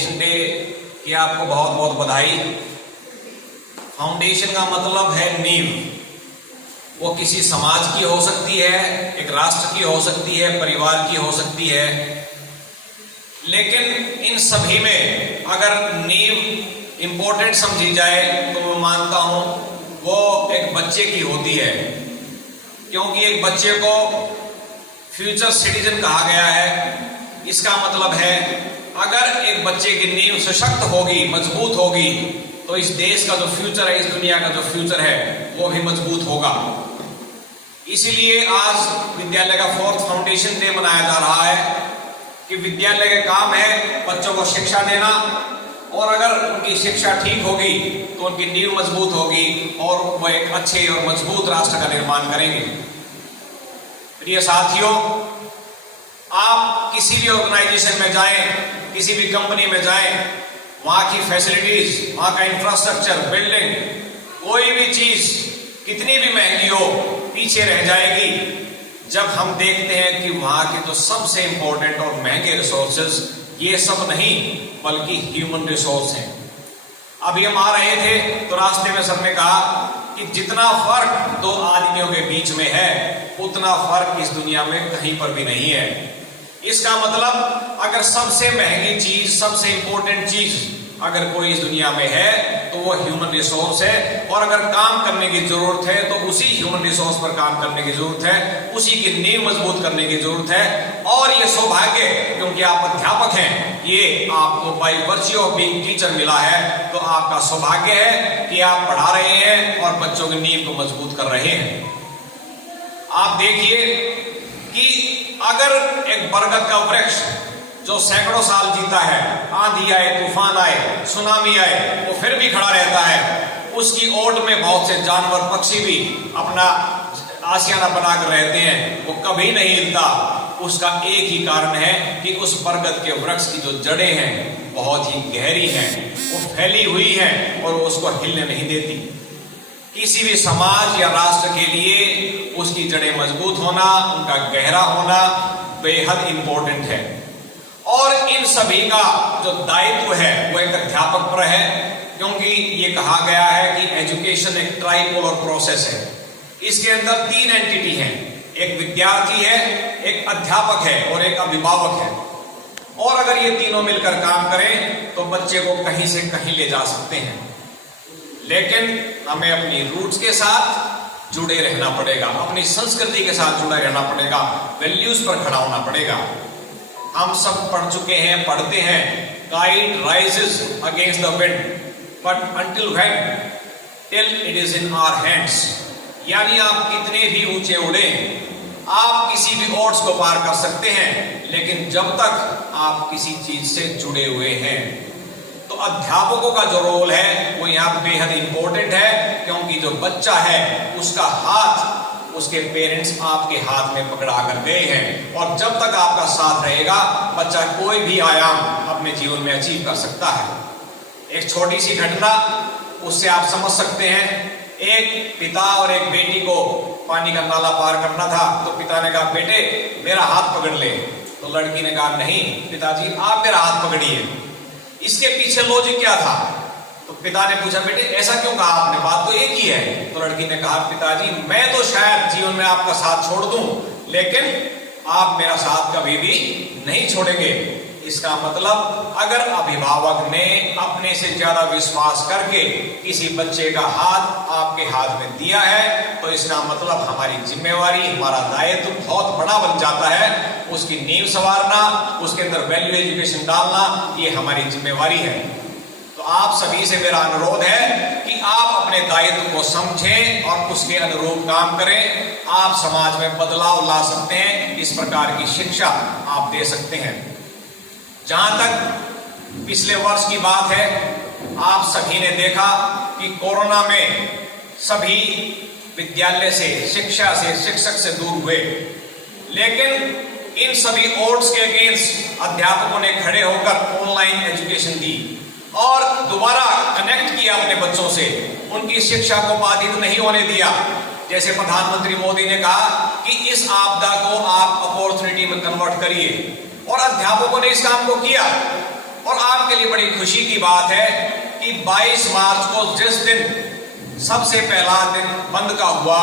Foundation day की आपको बहुत बहुत बधाई। फाउंडेशन का मतलब है नींव। वो किसी समाज की हो सकती है, एक राष्ट्र की हो सकती है, परिवार की हो सकती है, लेकिन इन सभी में अगर नींव इंपॉर्टेंट समझी जाए तो मैं मानता हूं वो एक बच्चे की होती है, क्योंकि एक बच्चे को फ्यूचर सिटीजन कहा गया है। इसका मतलब है अगर एक बच्चे की नींव सशक्त होगी, मजबूत होगी, तो इस देश का जो फ्यूचर है, इस दुनिया का जो फ्यूचर है, वो भी मजबूत होगा। इसीलिए आज विद्यालय का 4th फाउंडेशन डे मनाया जा रहा है कि विद्यालय का काम है बच्चों को शिक्षा देना, और अगर उनकी शिक्षा ठीक होगी तो उनकी नींव मजबूत होगी और वो एक अच्छे और मजबूत राष्ट्र का निर्माण करेंगे। प्रिय साथियों, आप किसी भी ऑर्गेनाइजेशन में जाएं, किसी भी कंपनी में जाएं, वहां की फैसिलिटीज, वहां का इंफ्रास्ट्रक्चर, बिल्डिंग, कोई भी चीज कितनी भी महंगी हो, पीछे रह जाएगी जब हम देखते हैं कि वहां के तो सबसे इंपॉर्टेंट और महंगे रिसोर्सेज ये सब नहीं बल्कि ह्यूमन रिसोर्स हैं। अभी हम आ रहे थे तो रास्ते में सर ने कहा कि जितना फर्क दो आदमियों के बीच में है उतना फर्क इस दुनिया में कहीं पर भी नहीं है। इसका मतलब अगर सबसे महंगी चीज, सबसे इंपॉर्टेंट चीज अगर कोई इस दुनिया में है तो वो ह्यूमन रिसोर्स है, और अगर काम करने की जरूरत है तो उसी ह्यूमन रिसोर्स पर काम करने की जरूरत है, उसी की नींव मजबूत करने की जरूरत है। और ये सौभाग्य, क्योंकि आप अध्यापक हैं, ये आपको by virtue of being teacher मिला है, तो आपका सौभाग्य है कि आप पढ़ा रहे हैं और बच्चों की नींव को मजबूत कर रहे हैं। आप देखिए कि अगर एक बरगद का वृक्ष जो सैकड़ों साल जीता है, आंधी आए, तूफान आए, सुनामी आए, वो फिर भी खड़ा रहता है। उसकी ओट में बहुत से जानवर, पक्षी भी अपना आशियाना बनाकर रहते हैं, वो कभी नहीं हिलता। उसका एक ही कारण है कि उस बरगद के वृक्ष की जो जड़ें हैं बहुत ही गहरी हैं, वो फैली हुई हैं और उसको हिलने नहीं देती। किसी भी समाज या राष्ट्र के लिए उसकी जड़ें मजबूत होना, उनका गहरा होना बेहद इंपॉर्टेंट है। और इन सभी का जो दायित्व है वो एक अध्यापक पर है, क्योंकि ये कहा गया है कि एजुकेशन एक ट्राइपोलर प्रोसेस है। इसके अंदर 3 एंटिटी हैं, एक विद्यार्थी है, एक अध्यापक है और एक अभिभावक है। और अगर ये तीनों मिलकर काम करें तो बच्चे को कहीं से कहीं ले जा सकते हैं, लेकिन हमें अपनी रूट्स के साथ जुड़े रहना पड़ेगा, अपनी संस्कृति के साथ जुड़े रहना पड़ेगा, वैल्यूज पर खड़ा होना पड़ेगा। हम सब पढ़ चुके हैं, पढ़ते हैं, kite rises against the wind but until when till it is in our hands. यानी आप कितने भी ऊंचे उड़े, आप किसी भी ओट्स को पार कर सकते हैं, लेकिन जब तक आप किसी चीज से जुड़े हुए हैं। तो अध्यापकों का जो रोल है वो यहाँ बेहद इंपॉर्टेंट है, क्योंकि जो बच्चा है उसका हाथ उसके पेरेंट्स आपके हाथ में पकड़ा कर गए हैं, और जब तक आपका साथ रहेगा बच्चा कोई भी आयाम अपने जीवन में अचीव कर सकता है। एक छोटी सी घटना, उससे आप समझ सकते हैं। एक पिता और एक बेटी को पानी का नाला पार करना था, तो पिता ने कहा बेटे मेरा हाथ पकड़ ले, तो लड़की ने कहा नहीं पिताजी आप मेरा हाथ पकड़िए। इसके पीछे लॉजिक क्या था? तो पिता ने पूछा बेटे ऐसा क्यों कहा आपने, बात तो एक ही है। तो लड़की ने कहा पिताजी मैं तो शायद जीवन में आपका साथ छोड़ दूं, लेकिन आप मेरा साथ कभी भी नहीं छोड़ेंगे। इसका मतलब अगर अभिभावक ने अपने से ज्यादा विश्वास करके किसी बच्चे का हाथ आपके हाथ में दिया है, तो इसका मतलब हमारी जिम्मेवारी, हमारा दायित्व बहुत बड़ा बन जाता है। उसकी नींव संवारना, उसके अंदर वैल्यू एजुकेशन डालना, ये हमारी जिम्मेवारी है। तो आप सभी से मेरा अनुरोध है कि आप अपने दायित्व को समझें और उसके अनुरूप काम करें। आप समाज में बदलाव ला सकते हैं, इस प्रकार की शिक्षा आप दे सकते हैं। जहां तक पिछले वर्ष की बात है, आप सभी ने देखा कि कोरोना में सभी विद्यालय से, शिक्षा से, शिक्षक से दूर हुए, लेकिन इन सभी ओड्स के अगेंस्ट अध्यापकों ने खड़े होकर ऑनलाइन एजुकेशन दी और दोबारा कनेक्ट किया अपने बच्चों से, उनकी शिक्षा को बाधित नहीं होने दिया। जैसे प्रधानमंत्री मोदी ने कहा कि इस आपदा को आप अपॉर्चुनिटी में कन्वर्ट करिए, और अध्यापकों ने इस काम को किया और आपके लिए बड़ी खुशी की बात है कि 22 मार्च को जिस दिन सबसे पहला दिन बंद का हुआ,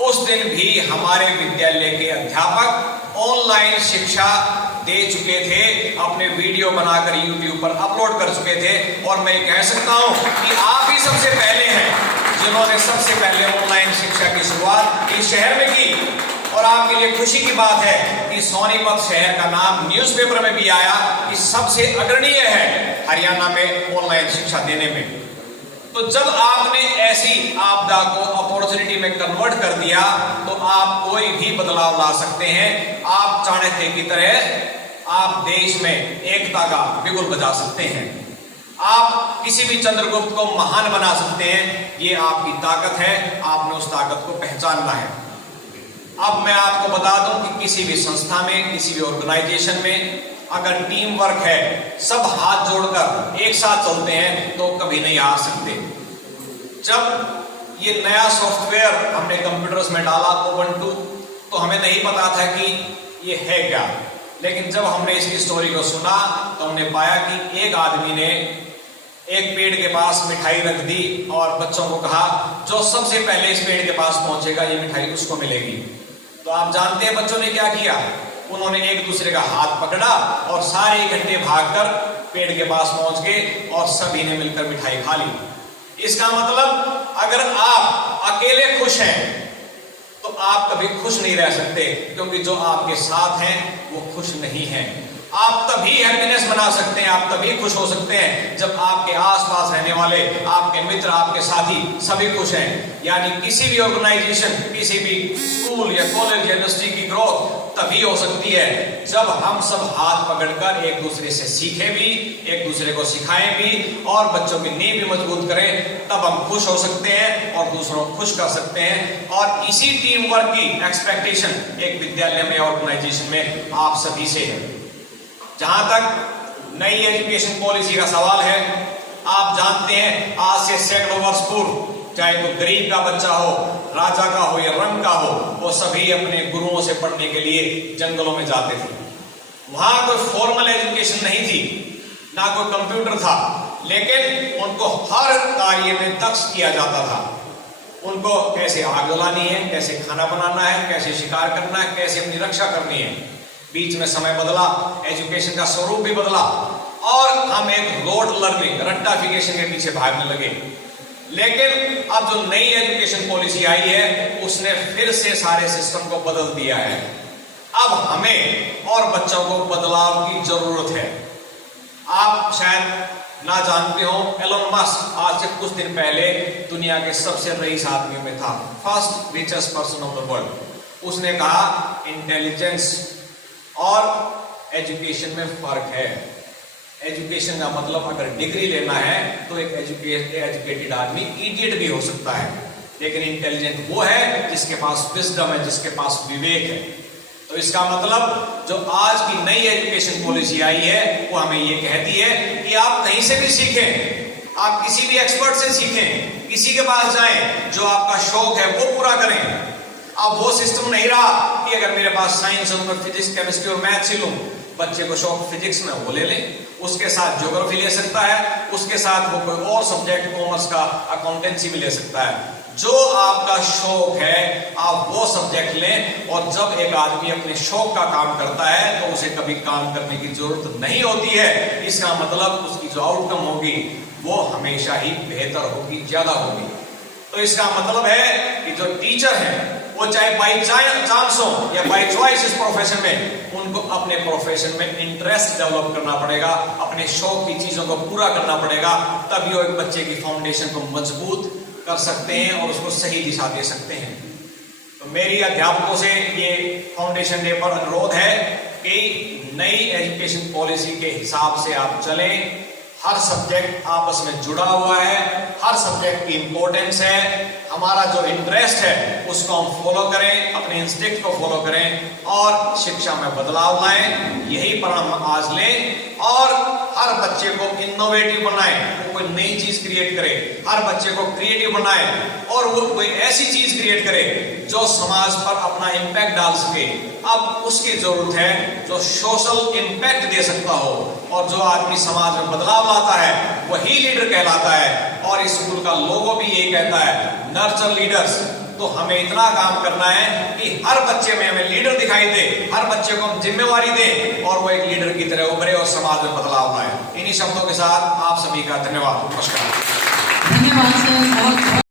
उस दिन भी हमारे विद्यालय के अध्यापक ऑनलाइन शिक्षा दे चुके थे, अपने वीडियो बनाकर YouTube पर अपलोड कर चुके थे। और मैं कह सकता हूं कि आप ही सबसे पहले हैं जिन्होंने सबसे पहले ऑनलाइन शिक्षा की शुरुआत इस शहर में की। और आपके लिए खुशी की बात है कि सोनीपत शहर का नाम न्यूज़पेपर में भी आया कि सबसे अग्रणीय है हरियाणा में ऑनलाइन शिक्षा देने में। तो जब आपने ऐसी आपदा को अपॉर्चुनिटी में कन्वर्ट कर दिया, तो आप कोई भी बदलाव ला सकते हैं। आप चाणक्य की तरह आप देश में एकता का बिगुल बजा सकते हैं। आप किसी भी चंद्रगुप्त को महान बना सकते हैं। ये आपकी ताकत है, आपने उस ताकत को पहचानना है। अब मैं आपको बता दूं कि किसी भी संस्था में, किसी भी ऑर्गेनाइजेशन में अगर टीम वर्क है, सब हाथ जोड़कर एक साथ चलते हैं, तो कभी नहीं हार सकते। जब ये नया सॉफ्टवेयर हमने कंप्यूटर्स में डाला उबंटू, तो हमें नहीं पता था कि ये है क्या। लेकिन जब हमने इसकी स्टोरी को सुना, तो हमने पाया कि एक आदमी ने एक पेड़ के पास मिठाई रख दी और बच्चों को कहा, जो सबसे पहले इस पेड़ के पास पहुंचेगा, ये मिठाई उसको मिलेगी। तो आप जानते हैं बच्चों ने क्या किया? उन्होंने एक दूसरे का हाथ पकड़ा और सारे इकट्ठे भागकर पेड़ के पास पहुंच गए और सभी ने मिलकर मिठाई खा ली। इसका मतलब अगर आप अकेले खुश हैं तो आप कभी खुश नहीं रह सकते, क्योंकि जो आपके साथ हैं वो खुश नहीं हैं। आप तभी हैप्पीनेस बना सकते हैं, आप तभी खुश हो सकते हैं जब आपके आसपास रहने वाले, आपके मित्र, आपके साथी सभी खुश हैं। यानी किसी भी ऑर्गेनाइजेशन, किसी भी स्कूल या कॉलेज या इंडस्ट्री की ग्रोथ तभी हो सकती है जब हम सब हाथ पकड़कर एक दूसरे से सीखें भी, एक दूसरे को सिखाएं भी और बच्चों की नींव भी मजबूत करें। तब हम खुश हो सकते हैं और दूसरों को खुश कर सकते हैं। और इसी टीम वर्क की एक्सपेक्टेशन एक विद्यालय में, ऑर्गेनाइजेशन में आप सभी से है। जहां तक नई एजुकेशन पॉलिसी का सवाल है, आप जानते हैं आज से सैकड़ों वर्ष पूर्व, चाहे तो गरीब का बच्चा हो, राजा का हो या रंग का हो, वो सभी अपने गुरुओं से पढ़ने के लिए जंगलों में जाते थे। वहां कोई फॉर्मल एजुकेशन नहीं थी, ना कोई कंप्यूटर था, लेकिन उनको हर कार्य में दक्ष किया जाता था। उनको कैसे आग जलानी है, कैसे खाना बनाना है, कैसे शिकार करना है, कैसे अपनी रक्षा करनी है। बीच में समय बदला, एजुकेशन का स्वरूप भी बदला और हम एक रोड लर्निंग, रट्टाफिकेशन के पीछे भागने लगे। लेकिन अब जो नई एजुकेशन पॉलिसी आई है, उसने फिर से सारे सिस्टम को बदल दिया है। अब हमें और बच्चों को बदलाव की जरूरत है। आप शायद ना जानते हो, एलन मस्क आज से कुछ दिन पहले दुनिया के सबसे रईस आदमियों में था, first richest person of the world. उसने कहा इंटेलिजेंस और एजुकेशन में फर्क है। एजुकेशन का मतलब अगर डिग्री लेना है तो एक एजुकेटेड आदमी इडियट भी हो सकता है, लेकिन इंटेलिजेंट वो है जिसके पास विजडम है, जिसके पास विवेक है। तो इसका मतलब जो आज की नई एजुकेशन पॉलिसी आई है, वो हमें ये कहती है कि आप कहीं से भी सीखें, आप किसी भी एक्सपर्ट से सीखें, किसी के पास जाएं, जो आपका शौक है वो पूरा करें। अब वो सिस्टम नहीं रहा कि अगर मेरे पास साइंस है, मैं फिजिक्स, केमिस्ट्री और मैथ्स ही लूं। बच्चे को शौक फिजिक्स में, वो ले ले, उसके साथ ज्योग्राफी ले सकता है, उसके साथ वो कोई और सब्जेक्ट, कॉमर्स का अकाउंटेंसी भी ले सकता है। जो आपका शौक है आप वो सब्जेक्ट लें। और जब एक आदमी अपने शौक का काम करता है तो उसे कभी काम करने की जरूरत नहीं होती है। इसका मतलब उसकी जो आउटकम होगी वो हमेशा ही बेहतर होगी, ज्यादा होगी। तो इसका मतलब है कि जो टीचर है वो चाहे बाई चांस हो या बाई चॉइस इस प्रोफेशन में, उनको अपने प्रोफेशन में इंटरेस्ट डेवलप करना पड़ेगा, अपने शौक की चीजों को पूरा करना पड़ेगा। तभी वो एक बच्चे की फाउंडेशन को मजबूत कर सकते हैं और उसको सही दिशा दे सकते हैं। तो मेरी अध्यापकों से ये फाउंडेशन डे पर अनुरोध है कि नई एजुकेशन पॉलिसी के हिसाब से आप चलें। हर सब्जेक्ट आपस में जुड़ा हुआ है, हर सब्जेक्ट की इंपॉर्टेंस है। हमारा जो इंटरेस्ट है उसको हम फॉलो करें, अपने इंस्टिंक्ट को फॉलो करें और शिक्षा में बदलाव लाएं। यही पर हम आज लें और हर बच्चे को इनोवेटिव बनाए, वो कोई नई चीज क्रिएट करे, हर बच्चे को क्रिएटिव बनाए और वो कोई ऐसी चीज क्रिएट करे जो समाज पर अपना इम्पैक्ट डाल सके। अब उसकी जरूरत है जो सोशल इम्पैक्ट दे सकता हो, और जो आदमी समाज में बदलाव लाता है वही लीडर कहलाता है। और इस स्कूल का लोगो भी यही कहता है, नर्चर लीडर्स। तो हमें इतना काम करना है कि हर बच्चे में हमें लीडर दिखाई दे, हर बच्चे को हम जिम्मेवारी दें और वो एक लीडर की तरह उभरे और समाज में बदलाव लाए। इन्हीं शब्दों के साथ आप सभी का धन्यवाद, नमस्कार। धन्यवाद सर, बहुत